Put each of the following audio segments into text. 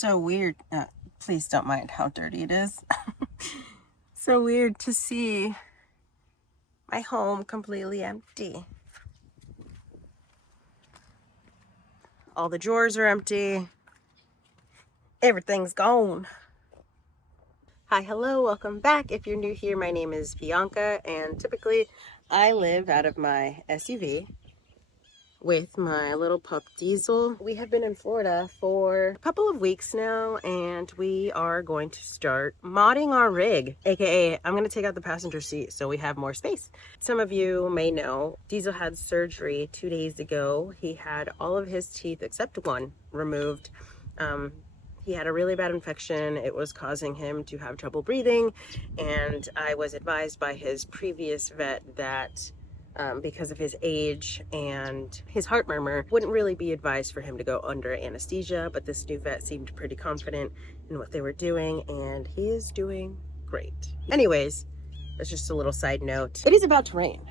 so weird. Please don't mind how dirty it is. So weird to see my home completely empty. All the drawers are empty. Everything's gone. Hi, hello, welcome back. If you're new here, my name is Vyanca, and typically I live out of my SUV with my little pup Diesel. We have been in Florida for a couple of weeks now, and we are going to start modding our rig, aka I'm going to take out the passenger seat so we have more space. Some of you may know Diesel had surgery 2 days ago. He had all of his teeth except one removed. He had a really bad infection. It was causing him to have trouble breathing, and I was advised by his previous vet that because of his age and his heart murmur, wouldn't really be advised for him to go under anesthesia, but this new vet seemed pretty confident in what they were doing, and he is doing great. Anyways, that's just a little side note. It is about to rain.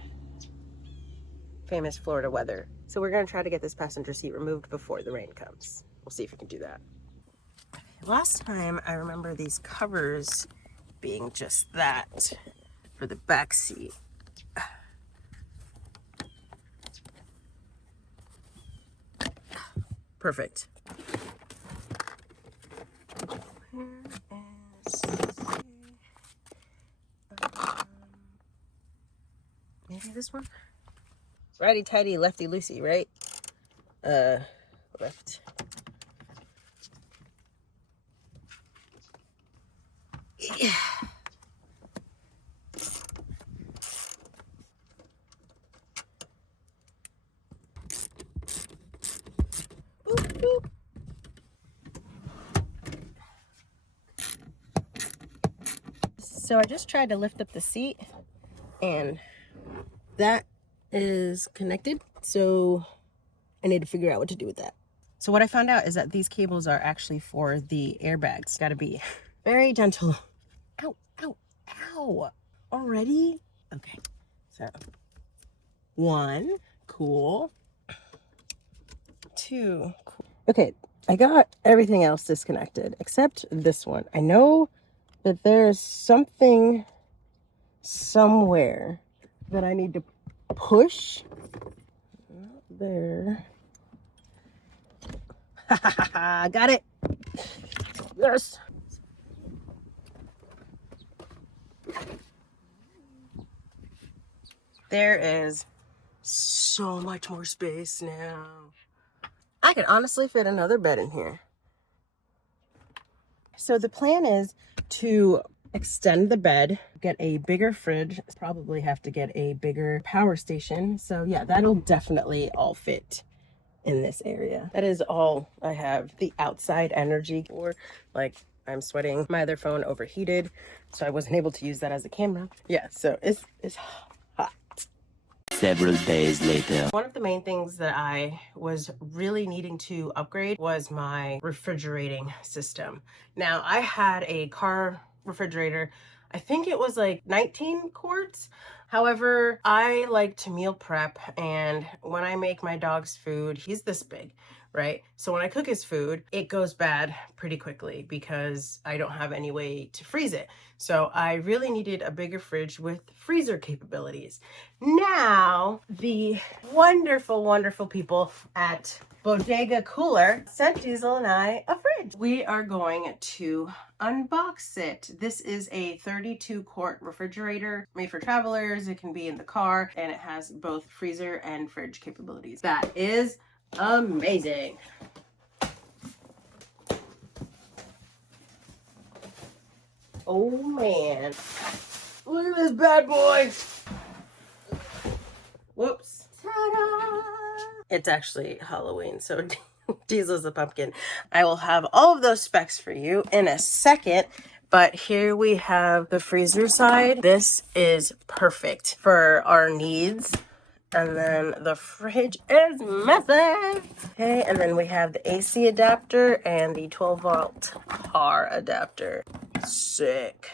Famous Florida weather. So we're gonna try to get this passenger seat removed before the rain comes. We'll see if we can do that. Last time I remember these covers being just that for the back seat. Perfect. Maybe this one? Righty tighty, lefty loosey, right? Left. Yeah. Boop, boop. So I just tried to lift up the seat, and that is connected, so I need to figure out what to do with that. So what I found out is that these cables are actually for the airbags. Gotta be very gentle. Ow, ow, ow. Already? Okay, so 1, cool. 2, cool. Okay, I got everything else disconnected except this one. I know that there's something somewhere that I need to push. Not there. Got it. Yes. There is so much more space now. I could honestly fit another bed in here. So the plan is to extend the bed, get a bigger fridge, probably have to get a bigger power station. So yeah, that'll definitely all fit in this area. That is all I have the outside energy for. Like, I'm sweating. My other phone overheated, so I wasn't able to use that as a camera. Yeah, so it's hot. Several days later. One of the main things that I was really needing to upgrade was my refrigerating system. Now, I had a car refrigerator. I think it was like 19 quarts. However, I like to meal prep, and when I make my dog's food, he's this big, right? So when I cook his food, it goes bad pretty quickly because I don't have any way to freeze it. So I really needed a bigger fridge with freezer capabilities. Now, the wonderful, wonderful people at Bodega Cooler sent Diesel and I a fridge. We are going to unbox it. This is a 32 quart refrigerator made for travelers. It can be in the car, and it has both freezer and fridge capabilities. That is amazing. Oh man, look at this bad boy. Whoops. Ta-da! It's actually Halloween, so Diesel's a pumpkin. I will have all of those specs for you in a second, but here we have the freezer side. This is perfect for our needs. And then the fridge is massive. Okay, and then we have the AC adapter and the 12-volt car adapter. Sick.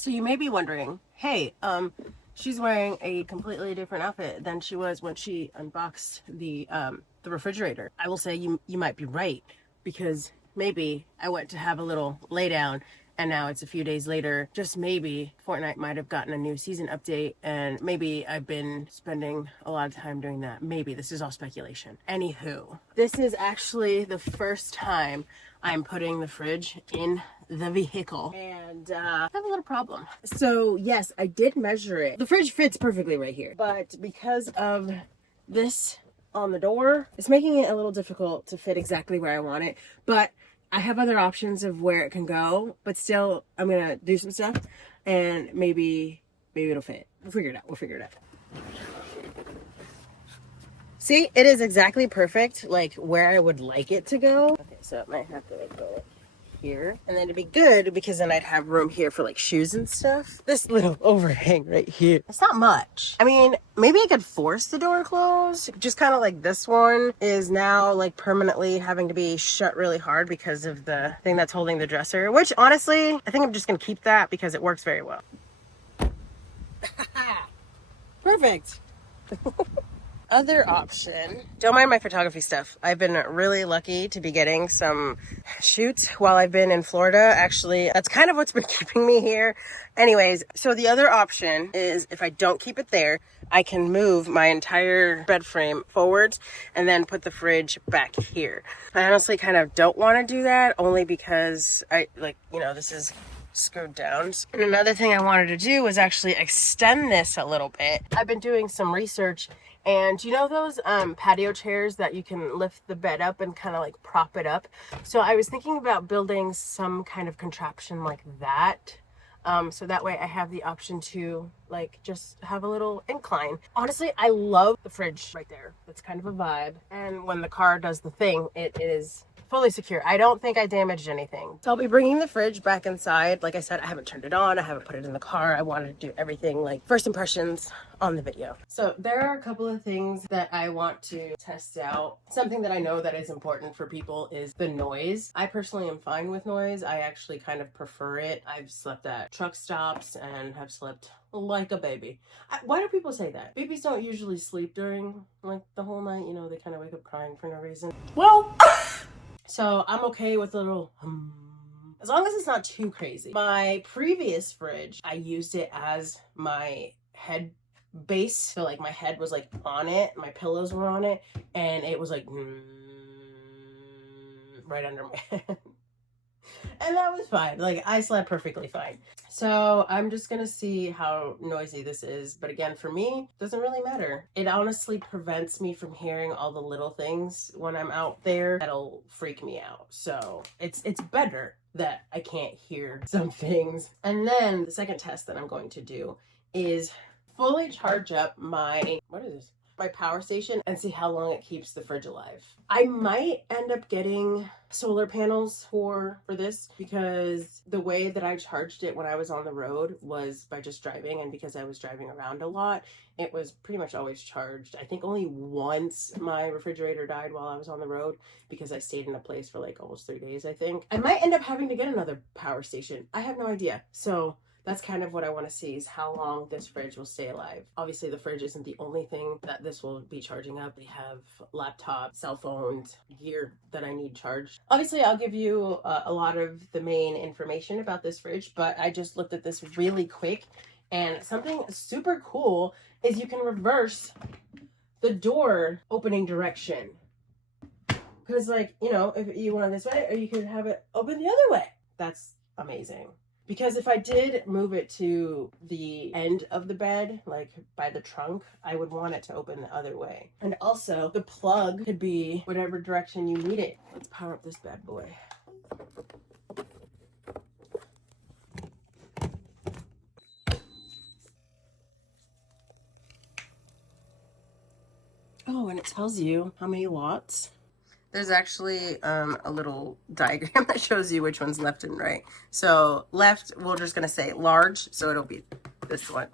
So you may be wondering, hey, she's wearing a completely different outfit than she was when she unboxed the refrigerator. I will say you might be right, because maybe I went to have a little lay down and now it's a few days later. Just maybe Fortnite might have gotten a new season update, and maybe I've been spending a lot of time doing that. Maybe this is all speculation. Anywho, this is actually the first time I'm putting the fridge in the vehicle, and I have a little problem. So yes, I did measure it. The fridge fits perfectly right here, but because of this on the door, it's making it a little difficult to fit exactly where I want it. But I have other options of where it can go, but still I'm gonna do some stuff, and maybe it'll fit. We'll figure it out. We'll figure it out. See, it is exactly perfect, like where I would like it to go. Okay, so it might have to like go like here, and then it'd be good because then I'd have room here for like shoes and stuff. This little overhang right here, it's not much. I mean, maybe I could force the door closed, just kind of like this one is now like permanently having to be shut really hard because of the thing that's holding the dresser, which honestly, I think I'm just gonna keep that because it works very well. Perfect. Other option, don't mind my photography stuff. I've been really lucky to be getting some shoots while I've been in Florida. Actually, that's kind of what's been keeping me here. Anyways, so the other option is if I don't keep it there, I can move my entire bed frame forwards and then put the fridge back here. I honestly kind of don't want to do that, only because this is screwed down. And another thing I wanted to do was actually extend this a little bit. I've been doing some research, and you know those patio chairs that you can lift the bed up and kind of like prop it up? So I was thinking about building some kind of contraption like that. So that way I have the option to like just have a little incline. Honestly, I love the fridge right there. It's kind of a vibe. And when the car does the thing, it is fully secure. I don't think I damaged anything. So I'll be bringing the fridge back inside. Like I said, I haven't turned it on. I haven't put it in the car. I wanted to do everything like first impressions on the video. So there are a couple of things that I want to test out. Something that I know that is important for people is the noise. I personally am fine with noise. I actually kind of prefer it. I've slept at truck stops and have slept like a baby. Why do people say that? Babies don't usually sleep during like the whole night. You know, they kind of wake up crying for no reason. Well, so I'm okay with a little as long as it's not too crazy. My previous fridge, I used it as my head base. So like my head was like on it, my pillows were on it, and it was like right under my head. And that was fine. Like I slept perfectly fine. So I'm just gonna see how noisy this is. But again, for me, it doesn't really matter. It honestly prevents me from hearing all the little things when I'm out there that'll freak me out. So it's better that I can't hear some things. And then the second test that I'm going to do is fully charge up my, what is this? My power station and see how long it keeps the fridge alive. I might end up getting solar panels for this, because the way that I charged it when I was on the road was by just driving, and because I was driving around a lot, it was pretty much always charged. I think only once my refrigerator died while I was on the road, because I stayed in a place for like almost 3 days, I think. I might end up having to get another power station. I have no idea. So that's kind of what I want to see, is how long this fridge will stay alive. Obviously, the fridge isn't the only thing that this will be charging up. We have laptops, cell phones, gear that I need charged. Obviously, I'll give you a lot of the main information about this fridge, but I just looked at this really quick, and something super cool is you can reverse the door opening direction. Because like, you know, if you want it this way, or you could have it open the other way. That's amazing. Because if I did move it to the end of the bed, like by the trunk, I would want it to open the other way. And also, the plug could be whatever direction you need it. Let's power up this bad boy. Oh, and it tells you how many watts. There's actually a little diagram that shows you which one's left and right. So left, we're just gonna say large, so it'll be this one.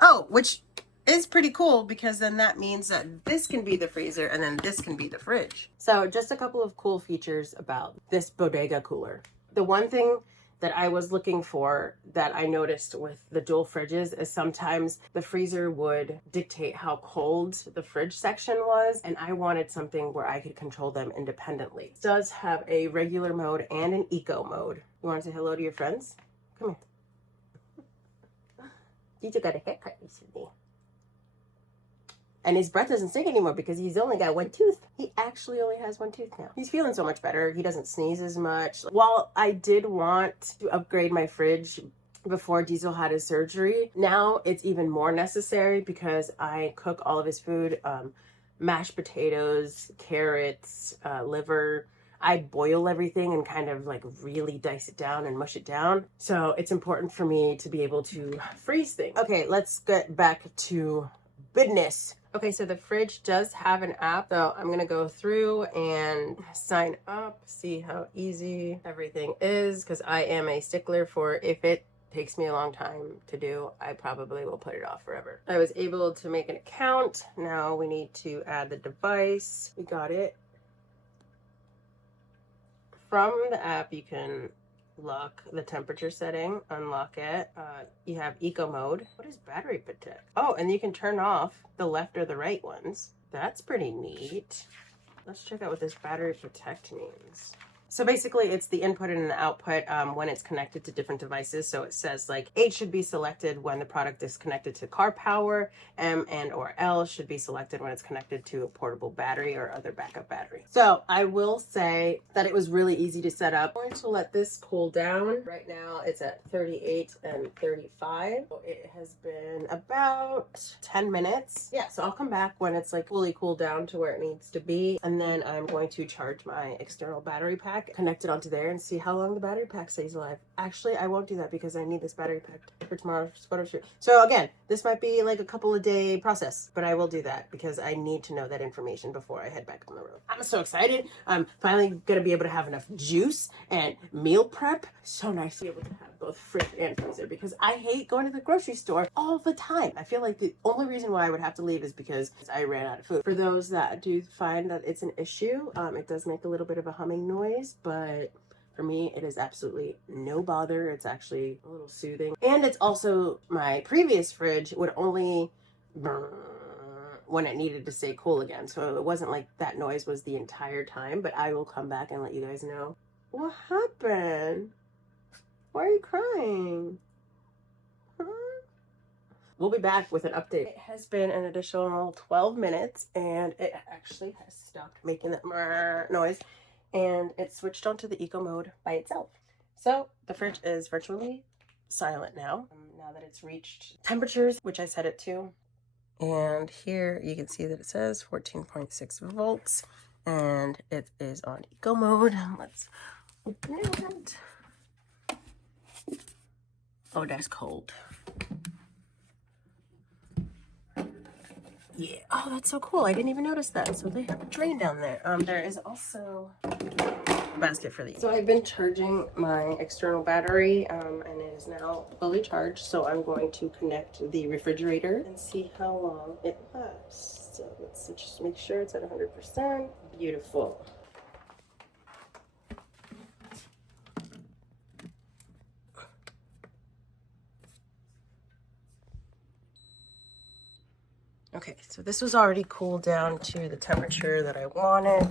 Oh, which is pretty cool because then that means that this can be the freezer and then this can be the fridge. So just a couple of cool features about this Bodega cooler. The one thing that I was looking for that I noticed with the dual fridges is sometimes the freezer would dictate how cold the fridge section was, and I wanted something where I could control them independently. It does have a regular mode and an eco mode. You want to say hello to your friends? Come here. You just got a haircut recently. And his breath doesn't stink anymore because he's only got one tooth. He actually only has one tooth now. He's feeling so much better. He doesn't sneeze as much. While I did want to upgrade my fridge before Diesel had his surgery, now it's even more necessary because I cook all of his food, mashed potatoes, carrots, liver. I boil everything and kind of like really dice it down and mush it down. So it's important for me to be able to freeze things. Okay, let's get back to business. Okay, so the fridge does have an app, so I'm gonna go through and sign up, see how easy everything is, because I am a stickler for if it takes me a long time to do, I probably will put it off forever. I was able to make an account. Now we need to add the device. We got it. From the app, you can lock the temperature setting, unlock it. You have eco mode. What is battery protect? Oh, and you can turn off the left or the right ones. That's pretty neat. Let's check out what this battery protect means. So basically it's the input and the output when it's connected to different devices. So it says like H should be selected when the product is connected to car power, M and or L should be selected when it's connected to a portable battery or other backup battery. So I will say that it was really easy to set up. I'm going to let this cool down. Right now it's at 38 and 35. So it has been about 10 minutes. Yeah, so I'll come back when it's like fully cooled down to where it needs to be. And then I'm going to charge my external battery pack, connect it onto there, and see how long the battery pack stays alive. Actually, I won't do that because I need this battery pack for tomorrow's photo shoot. So again, this might be like a couple of day process, but I will do that because I need to know that information before I head back on the road. I'm so excited. I'm finally gonna be able to have enough juice and meal prep. So nice to be able to have both fridge and freezer because I hate going to the grocery store all the time. I feel like the only reason why I would have to leave is because I ran out of food. For those that do find that it's an issue, it does make a little bit of a humming noise, but for me, it is absolutely no bother. It's actually a little soothing. And it's also, my previous fridge would only burn when it needed to stay cool again. So it wasn't like that noise was the entire time, but I will come back and let you guys know. What happened? Why are you crying? Huh? We'll be back with an update. It has been an additional 12 minutes and it actually has stopped making that noise and it switched onto the eco mode by itself. So the fridge is virtually silent now that it's reached temperatures, which I set it to. And here you can see that it says 14.6 volts and it is on eco mode. Let's open it. Oh, that's cold. Yeah. Oh, that's so cool. I didn't even notice that. So they have a drain down there. There is also a basket for these. So I've been charging my external battery and it is now fully charged. So I'm going to connect the refrigerator and see how long it lasts. So let's just make sure it's at 100%. Beautiful. Okay, so this was already cooled down to the temperature that I wanted.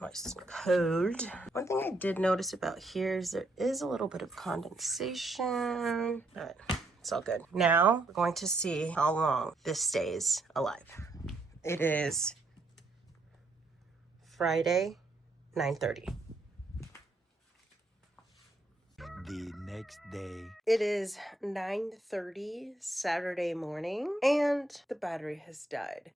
Nice and cold. One thing I did notice about here is there is a little bit of condensation, but it's all good. Now we're going to see how long this stays alive. It is Friday, 9:30. The next day. It is 9:30 Saturday morning and the battery has died.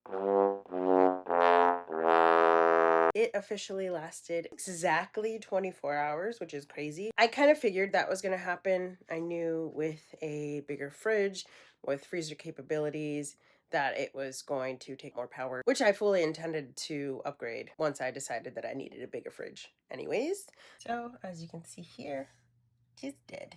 It officially lasted exactly 24 hours, which is crazy. I kind of figured that was going to happen. I knew with a bigger fridge, with freezer capabilities, that it was going to take more power, which I fully intended to upgrade once I decided that I needed a bigger fridge anyways. So as you can see here, it is dead.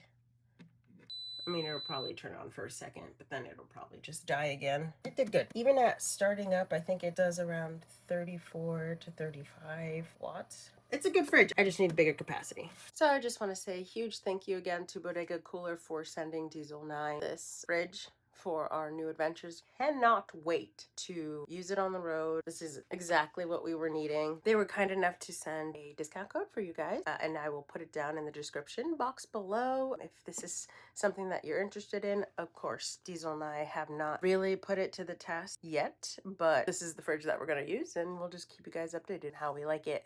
I'm mean, it'll probably turn on for a second, but then it'll probably just die again. It did good. Even at starting up, I think it does around 34 to 35 watts. It's a good fridge. I just need a bigger capacity. So I just want to say a huge thank you again to Bodega Cooler for sending Diesel 9 this fridge for our new adventures. Cannot wait to use it on the road. This is exactly what we were needing. They were kind enough to send a discount code for you guys, and I will put it down in the description box below if this is something that you're interested in. Of course, Diesel and I have not really put it to the test yet, but this is the fridge that we're going to use, and we'll just keep you guys updated how we like it,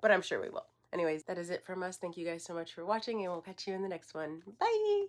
but I'm sure we will. Anyways, that is it from us. Thank you guys so much for watching, and we'll catch you in the next one. Bye!